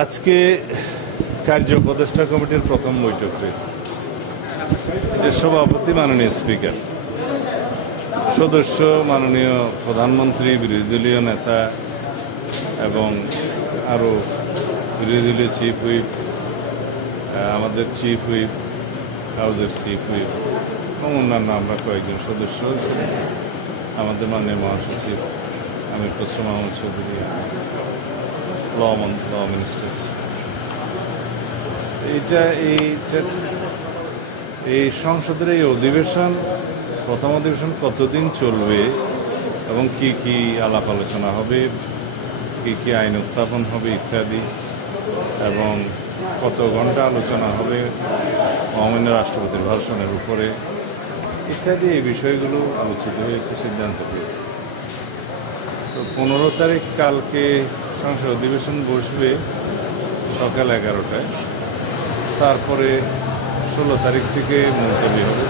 আজকে কার্য উপদেষ্টা কমিটির প্রথম বৈঠক হয়েছে। এর সভাপতি মাননীয় স্পিকার, সদস্য মাননীয় প্রধানমন্ত্রী, বিরোধী দলীয় নেতা এবং আরও বিরোধী দলীয় চিফ হুইপ, আমাদের চিফ হুইপ, হাউসের চিফ হুইপ এবং অন্যান্য আমরা কয়েকজন সদস্য, আমাদের মাননীয় মহাসচিব আমির খসরু মাহমুদ চৌধুরী, ল মিনিস্টার। এই সংসদের এই অধিবেশন, প্রথম অধিবেশন কতদিন চলবে এবং কি কি আলাপ আলোচনা হবে, কি কি আইন উত্থাপন হবে ইত্যাদি, এবং কত ঘন্টা আলোচনা হবে মহামান্য রাষ্ট্রপতির ভাষণের উপরে ইত্যাদি, এই বিষয়গুলো আলোচিত হয়েছে, সিদ্ধান্ত হয়েছে। তো 15 তারিখ কালকে সংসদ অধিবেশন বসবে সকাল 11টায়। তারপরে 16 তারিখ থেকে মুলতবি হবে,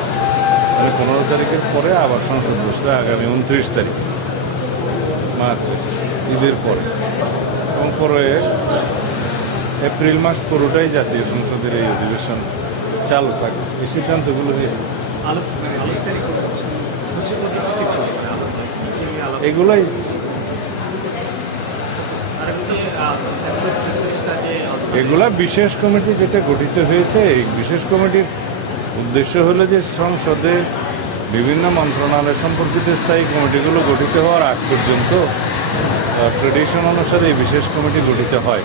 মানে 15 তারিখের পরে আবার সংসদ বসবে আগামী 29 তারিখ মার্চে, ঈদের পরে। এবং পরে এপ্রিল মাস পুরোটাই জাতীয় সংসদের এই অধিবেশন চালু থাকবে। এই সিদ্ধান্তগুলো দিয়ে এগুলোই এগুলা বিশেষ কমিটি যেটা গঠিত হয়েছে, এই বিশেষ কমিটির উদ্দেশ্য হলো যে সংসদে বিভিন্ন মন্ত্রণালয় সম্পর্কিত স্থায়ী কমিটিগুলো গঠিত হওয়ার আগ পর্যন্ত ট্রেডিশন অনুসারে এই বিশেষ কমিটি গঠিত হয়।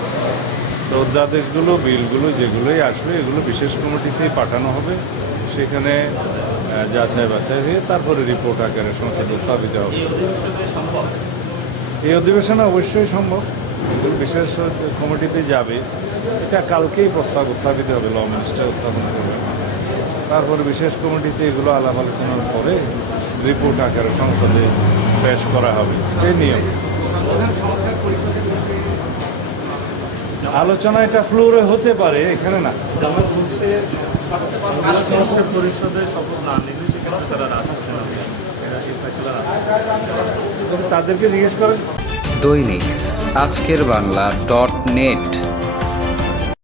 তো অধ্যাদেশগুলো, বিলগুলো যেগুলোই আসবে এগুলো বিশেষ কমিটিতেই পাঠানো হবে, সেখানে যাচাই বাছাই হয়ে তারপরে রিপোর্ট আকারে সংসদে উত্থাপিত হবে। এই অধিবেশনে অবশ্যই সম্ভব, এগুলো বিশেষ কমিটিতে যাবে, এটা কালকেই প্রস্তাব উত্থাপিত হবে, ল মিনিস্টার উত্থাপন করবে। তারপরে বিশেষ কমিটিতে এগুলো আলাপ আলোচনার পরে রিপোর্ট আকারে সংসদে পেশ করা হবে। এই নিয়ম আলোচনা, এটা ফ্লোরে হতে পারে, এখানে না। তাদেরকে জিজ্ঞেস করেন। দৈনিক আজকের বাংলা .net